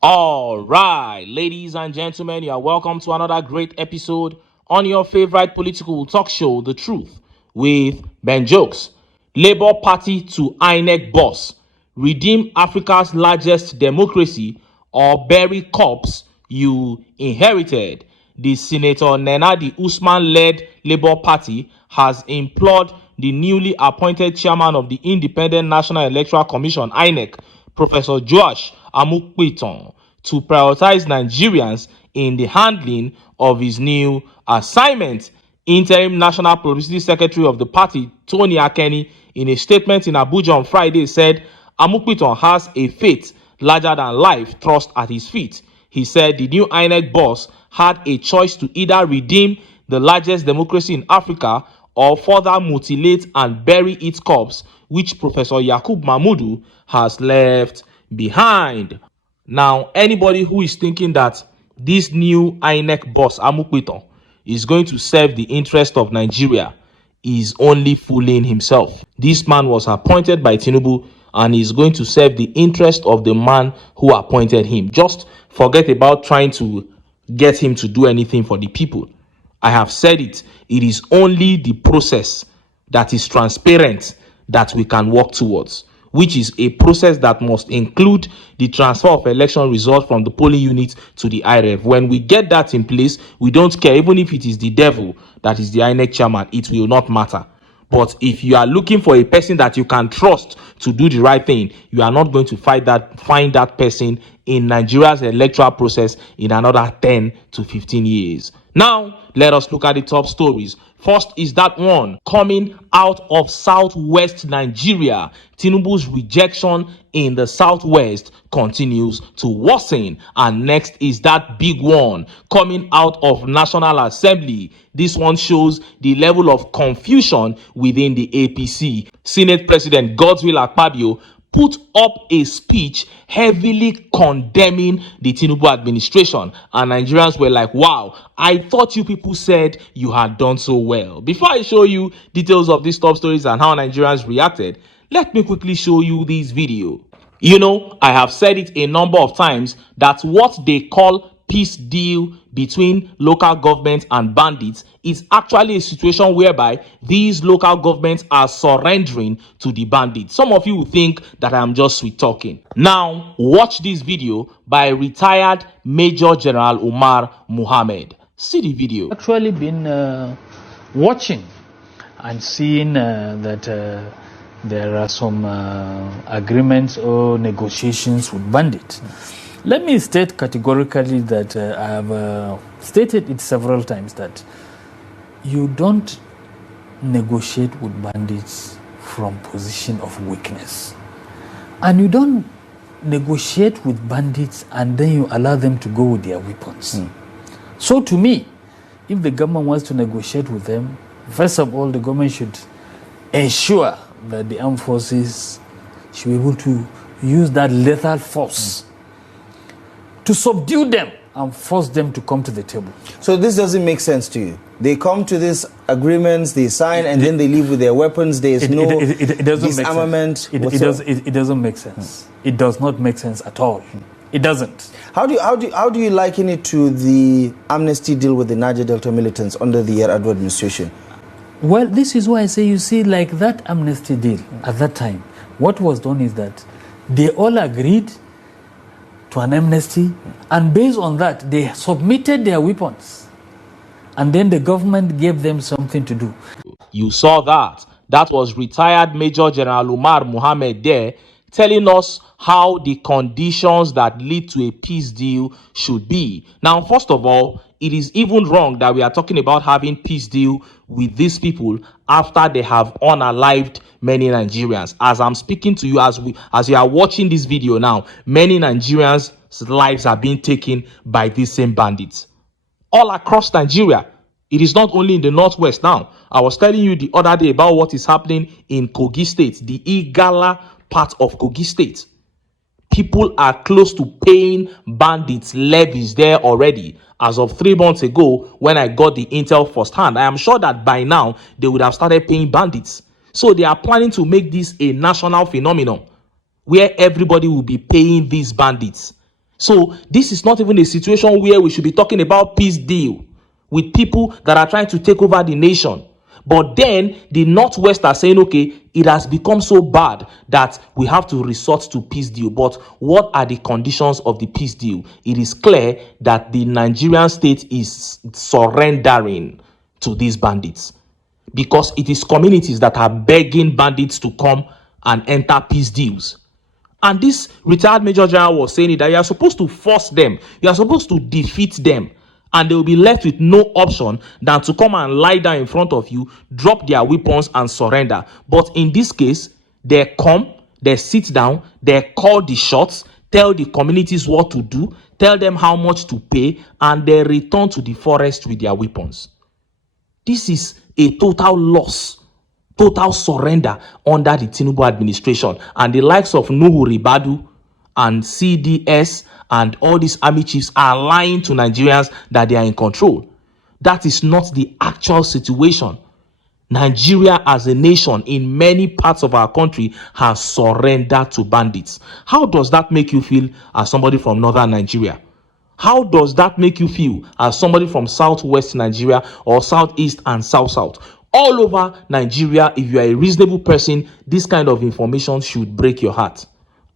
All right, ladies and gentlemen, you are welcome to another great episode on your favorite political talk show, The Truth, with Ben Jokes. Labour Party to INEC boss, redeem Africa's largest democracy or bury corpse you inherited. The Senator Nenadi Usman-led Labour Party has implored the newly appointed chairman of the Independent National Electoral Commission, INEC, Professor Joash Amukpeton, to prioritize Nigerians in the handling of his new assignment. Interim National Publicity Secretary of the party, Tony Akeni, in a statement in Abuja on Friday, said Amukpeton has a fate larger than life thrust at his feet. He said the new INEC boss had a choice to either redeem the largest democracy in Africa or further mutilate and bury its corpse, which Professor Yakub Mahmudu has left behind. Now, anybody who is thinking that this new INEC boss, Amukpeton, is going to serve the interest of Nigeria is only fooling himself. This man was appointed by Tinubu and is going to serve the interest of the man who appointed him. Just forget about trying to get him to do anything for the people. I have said it. It is only the process that is transparent that we can work towards, which is a process that must include the transfer of election results from the polling unit to the IREV. When we get that in place, we don't care. Even if it is the devil that is the INEC chairman, it will not matter. But if you are looking for a person that you can trust to do the right thing, you are not going to find that person in Nigeria's electoral process in another 10 to 15 years. Now, let us look at the top stories. First is that one coming out of southwest Nigeria. Tinubu's rejection in the southwest continues to worsen. And next is that big one coming out of National Assembly. This one shows the level of confusion within the APC. Senate President Godswill Akpabio put up a speech heavily condemning the Tinubu administration, and Nigerians were like, wow, I thought you people said you had done so well. Before I show you details of these top stories and how Nigerians reacted, let me quickly show you this video. You know, I have said it a number of times that what they call peace deal between local governments and bandits is actually a situation whereby these local governments are surrendering to the bandits. Some of you will think that I'm just sweet talking. Now, watch this video by retired Major General Umar Muhammad. See the video. Actually been watching and seeing that there are some agreements or negotiations with bandits. Let me state categorically that I have stated it several times that you don't negotiate with bandits from position of weakness. And you don't negotiate with bandits and then you allow them to go with their weapons. So to me, if the government wants to negotiate with them, first of all, the government should ensure that the armed forces should be able to use that lethal force to subdue them and force them to come to the table. So this doesn't make sense to you? They come to these agreements, they sign, and then they leave with their weapons. There is no disarmament. It doesn't make sense. It does not make sense at all. It doesn't. How do you liken it to the amnesty deal with the Niger Delta militants under the Yar'Adua administration? Well, this is why I say, you see, like that amnesty deal at that time, what was done is that they all agreed to an amnesty, and based on that, they submitted their weapons. And then the government gave them something to do. You saw that. That was retired Major General Umar Muhammad there telling us how the conditions that lead to a peace deal should be. Now, first of all, it is even wrong that we are talking about having peace deal with these people after they have unalived many Nigerians. As I'm speaking to you, as you are watching this video now, many Nigerians' lives are being taken by these same bandits all across Nigeria. It is not only in the northwest now. I was telling you the other day about what is happening in Kogi State, the Igala part of Kogi State. People are close to paying bandits levies there already. As of 3 months ago, when I got the intel firsthand, I am sure that by now they would have started paying bandits. So they are planning to make this a national phenomenon where everybody will be paying these bandits. So this is not even a situation where we should be talking about peace deal with people that are trying to take over the nation. But then the Northwest are saying, okay, it has become so bad that we have to resort to peace deal. But what are the conditions of the peace deal? It is clear that the Nigerian state is surrendering to these bandits, because it is communities that are begging bandits to come and enter peace deals. And this retired Major General was saying that you are supposed to force them, you are supposed to defeat them, and they will be left with no option than to come and lie down in front of you, drop their weapons and surrender. But in this case, they come, they sit down, they call the shots, tell the communities what to do, tell them how much to pay, and they return to the forest with their weapons. This is a total loss, total surrender under the Tinubu administration. And the likes of Nuhu Ribadu and CDS and all these army chiefs are lying to Nigerians that they are in control. That is not the actual situation. Nigeria as a nation in many parts of our country has surrendered to bandits. How does that make you feel as somebody from northern Nigeria? How does that make you feel as somebody from southwest Nigeria or southeast and south-south? All over Nigeria, if you are a reasonable person, this kind of information should break your heart.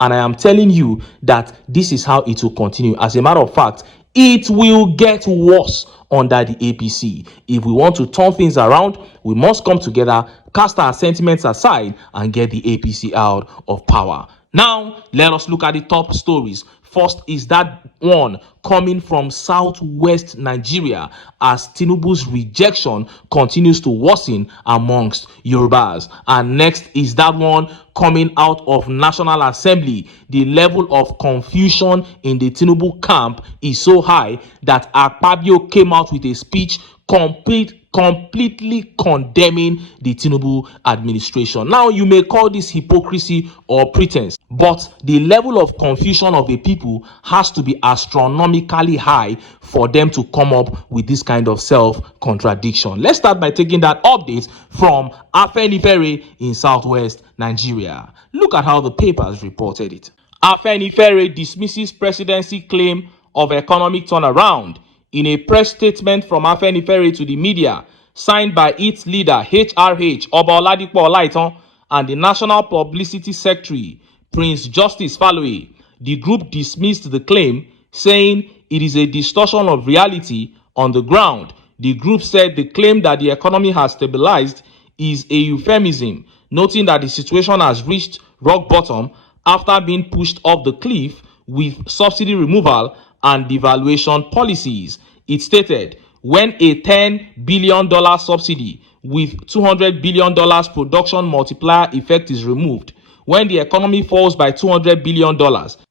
And I am telling you that this is how it will continue. As a matter of fact, it will get worse under the APC. If we want to turn things around, we must come together, cast our sentiments aside, and get the APC out of power. Now, let us look at the top stories. First is that one coming from southwest Nigeria, as Tinubu's rejection continues to worsen amongst Yorubas. And next is that one coming out of National Assembly. The level of confusion in the Tinubu camp is so high that AKPABIO came out with a speech completely condemning the Tinubu administration. Now, you may call this hypocrisy or pretense, but the level of confusion of the people has to be astronomically high for them to come up with this kind of self-contradiction. Let's start by taking that update from Afenifere in southwest Nigeria. Look at how the papers reported it. Afenifere dismisses presidency claim of economic turnaround. In a press statement from Afenifere to the media, signed by its leader HRH Oba Oladipo Olaitan and the National Publicity Secretary Prince Justice Faloye, the group dismissed the claim, saying it is a distortion of reality on the ground. The group said the claim that the economy has stabilized is a euphemism, noting that the situation has reached rock bottom after being pushed off the cliff with subsidy removal and devaluation policies. It stated, when a $10 billion subsidy with $200 billion production multiplier effect is removed, when the economy falls by $200 billion,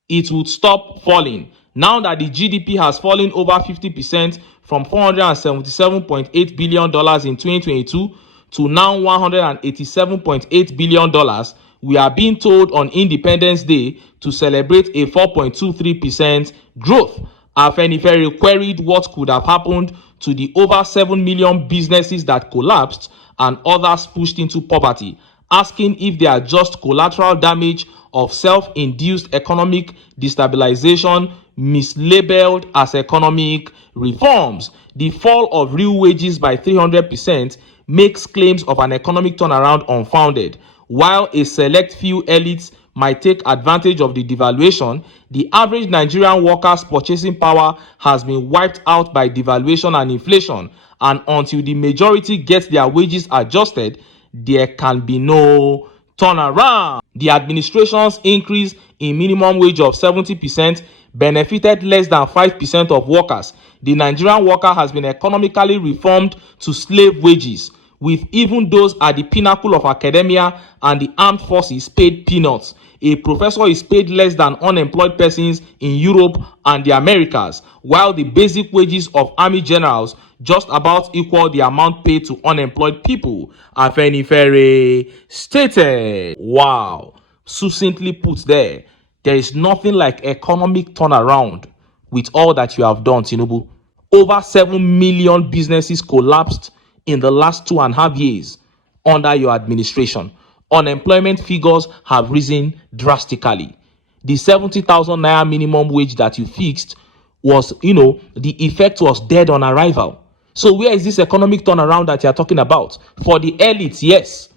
it would stop falling. Now that the GDP has fallen over 50% from $477.8 billion in 2022 to now $187.8 billion, we are being told on Independence Day to celebrate a 4.23% growth. Afenifere queried what could have happened to the over 7 million businesses that collapsed and others pushed into poverty, asking if they are just collateral damage of self-induced economic destabilization mislabeled as economic reforms. The fall of real wages by 300% makes claims of an economic turnaround unfounded. While a select few elites might take advantage of the devaluation, the average Nigerian worker's purchasing power has been wiped out by devaluation and inflation, and until the majority gets their wages adjusted, there can be no turnaround. The administration's increase in minimum wage of 70% benefited less than 5% of workers. The Nigerian worker has been economically reformed to slave wages, with even those at the pinnacle of academia and the armed forces paid peanuts. A professor is paid less than unemployed persons in Europe and the Americas, while the basic wages of army generals just about equal the amount paid to unemployed people, Afenifere stated. Wow, succinctly put there, there is nothing like economic turnaround with all that you have done, Tinubu. Over 7 million businesses collapsed in the last 2.5 years under your administration. Unemployment figures have risen drastically. The 70,000 naira minimum wage that you fixed was, the effect was dead on arrival. So where is this economic turnaround that you are talking about? For the elites, yes,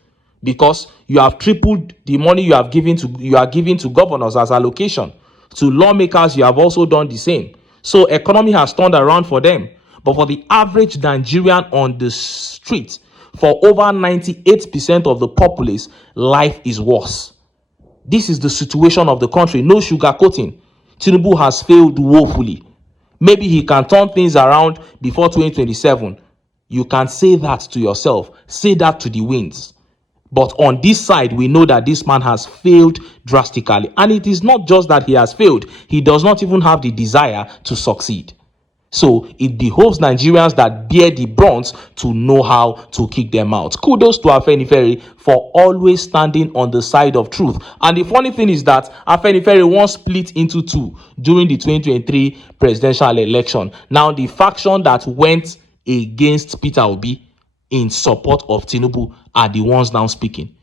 because you have tripled the money you are giving to governors as allocation. To lawmakers, you have also done the same. So economy has turned around for them. But for the average Nigerian on the street, for over 98% of the populace, life is worse. This is the situation of the country. No sugarcoating. Tinubu has failed woefully. Maybe he can turn things around before 2027. You can say that to yourself. Say that to the winds. But on this side, we know that this man has failed drastically. And it is not just that he has failed. He does not even have the desire to succeed. So it behoves Nigerians that bear the brunt to know how to kick them out. Kudos to Afenifere for always standing on the side of truth. And the funny thing is that Afenifere once split into two during the 2023 presidential election. Now the faction that went against Peter Obi in support of Tinubu are the ones now speaking.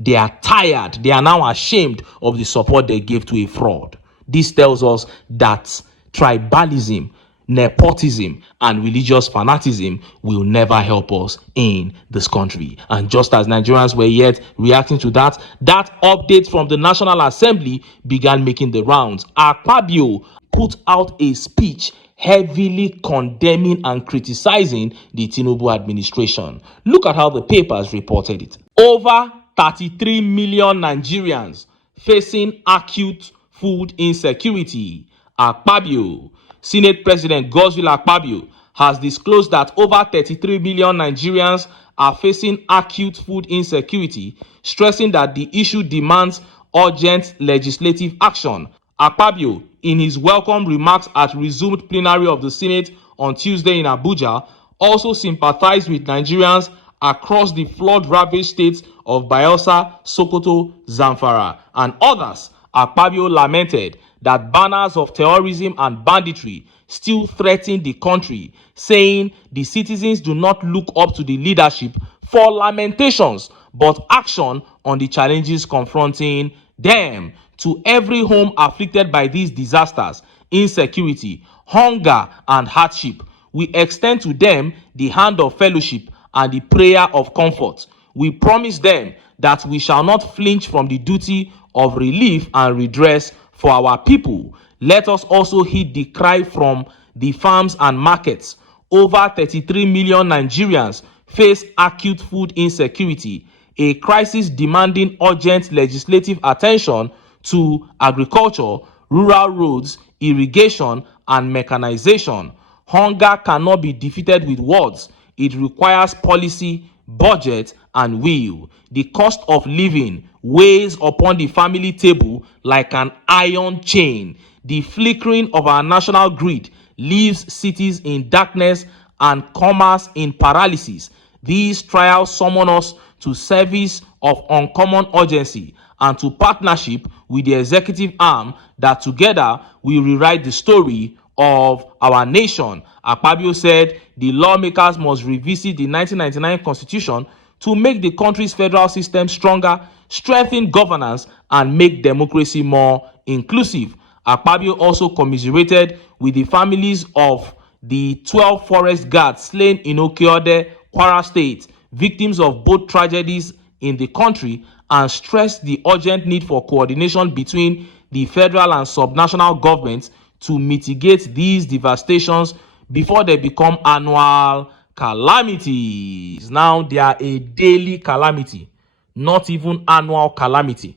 They are tired. They are now ashamed of the support they gave to a fraud. This tells us that tribalism, nepotism, and religious fanaticism will never help us in this country. And just as Nigerians were yet reacting to that update from the National Assembly began making the rounds. AKPABIO put out a speech heavily condemning and criticizing the Tinubu administration. Look at how the papers reported it. Over 33 million Nigerians facing acute food insecurity. AKPABIO. Senate President Godswill Akpabio has disclosed that over 33 million Nigerians are facing acute food insecurity, stressing that the issue demands urgent legislative action. Akpabio, in his welcome remarks at resumed plenary of the Senate on Tuesday in Abuja, also sympathized with Nigerians across the flood-ravaged states of Bayelsa, Sokoto, Zamfara, and others. Akpabio lamented that banners of terrorism and banditry still threaten the country, saying the citizens do not look up to the leadership for lamentations, but action on the challenges confronting them. To every home afflicted by these disasters, insecurity, hunger, and hardship, we extend to them the hand of fellowship and the prayer of comfort. We promise them that we shall not flinch from the duty of relief and redress for our people. Let us also heed the cry from the farms and markets. Over 33 million Nigerians face acute food insecurity, a crisis demanding urgent legislative attention to agriculture, rural roads, irrigation, and mechanization. Hunger cannot be defeated with words. It requires policy, budget, and will. The cost of living weighs upon the family table like an iron chain. The flickering of our national grid leaves cities in darkness and commerce in paralysis. These trials summon us to service of uncommon urgency and to partnership with the executive arm that together we rewrite the story of our nation. Akpabio said the lawmakers must revisit the 1999 constitution to make the country's federal system stronger, strengthen governance, and make democracy more inclusive. Akpabio also commiserated with the families of the 12 forest guards slain in Okeode, Kwara State, victims of both tragedies in the country, and stressed the urgent need for coordination between the federal and subnational governments to mitigate these devastations before they become annual calamities. Now they are a daily calamity, not even annual calamity.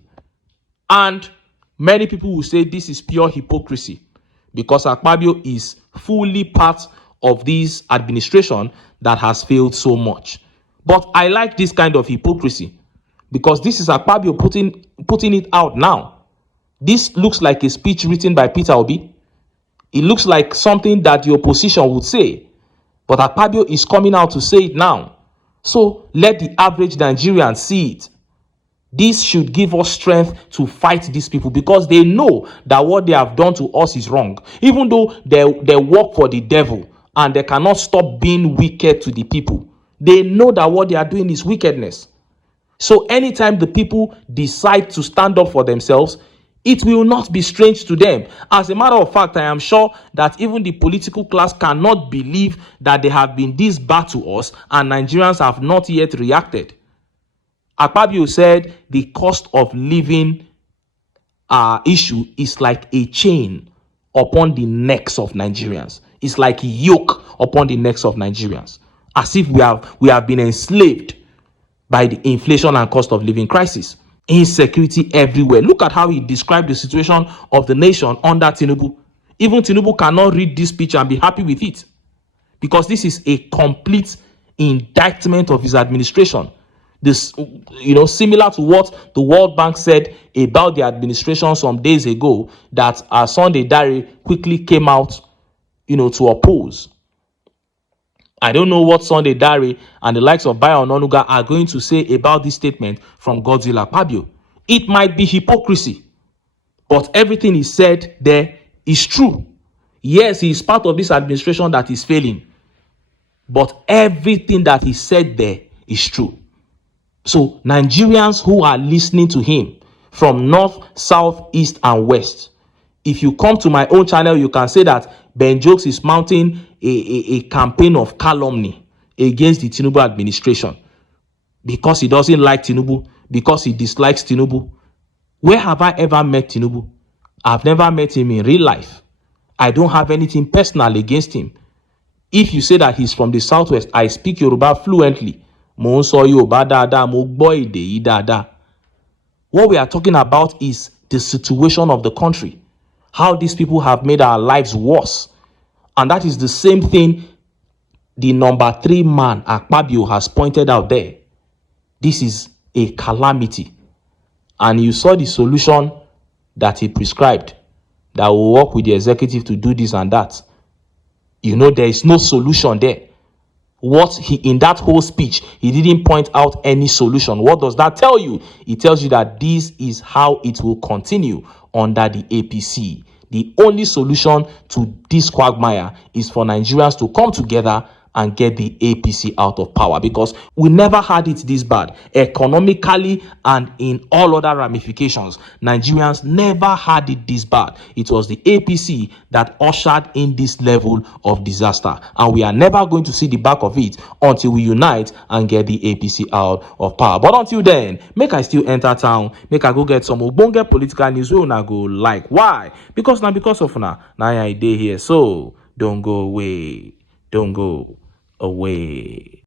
And many people will say this is pure hypocrisy because Akpabio is fully part of this administration that has failed so much. But I like this kind of hypocrisy because this is Akpabio putting it out now. This looks like a speech written by Peter Obi. It looks like something that the opposition would say. But Akpabio is coming out to say it now. So let the average Nigerian see it. This should give us strength to fight these people because they know that what they have done to us is wrong. Even though they work for the devil and they cannot stop being wicked to the people, they know that what they are doing is wickedness. So anytime the people decide to stand up for themselves, It will not be strange to them. As a matter of fact, I am sure that even the political class cannot believe that they have been this bad to us and Nigerians have not yet reacted. AKPABIO said the cost of living issue is like a chain upon the necks of Nigerians. It's like a yoke upon the necks of Nigerians, as if we have been enslaved by the inflation and cost of living crisis. Insecurity everywhere. Look at how he described the situation of the nation under Tinubu. Even Tinubu cannot read this speech and be happy with it, because this is a complete indictment of his administration. This, similar to what the World Bank said about the administration some days ago, that Sunday Dare quickly came out, to oppose. I don't know what Sunday Dare and the likes of Bayo Ononuga are going to say about this statement from Godzilla AKPABIO. It might be hypocrisy, but everything he said there is true. Yes, he is part of this administration that is failing, but everything that he said there is true. So Nigerians who are listening to him from north, south, east, and west, if you come to my own channel, you can say that Ben Jokes is mounting a campaign of calumny against the Tinubu administration because he doesn't like Tinubu, because he dislikes Tinubu. Where have I ever met Tinubu? I've never met him in real life. I don't have anything personal against him. If you say that he's from the southwest, I speak Yoruba fluently. Mo ń sọ Yorùbá dáadáa, mo gbọ́ èdè yìí dáadáa. What we are talking about is the situation of the country, how these people have made our lives worse. And that is the same thing the number 3 man, AKPABIO, has pointed out there. This is a calamity. And you saw the solution that he prescribed, that will work with the executive to do this and that. There is no solution there. In that whole speech, he didn't point out any solution. What does that tell you? It tells you that this is how it will continue under the APC. The only solution to this quagmire is for Nigerians to come together and get the APC out of power, because we never had it this bad economically and in all other ramifications. Nigerians never had it this bad. It was the APC that ushered in this level of disaster, and we are never going to see the back of it until we unite and get the APC out of power. But until then, make I still enter town, make I go get some ogbonge political news wey una go like. Why? Because of una na I dey here, so don't go away. Don't go away.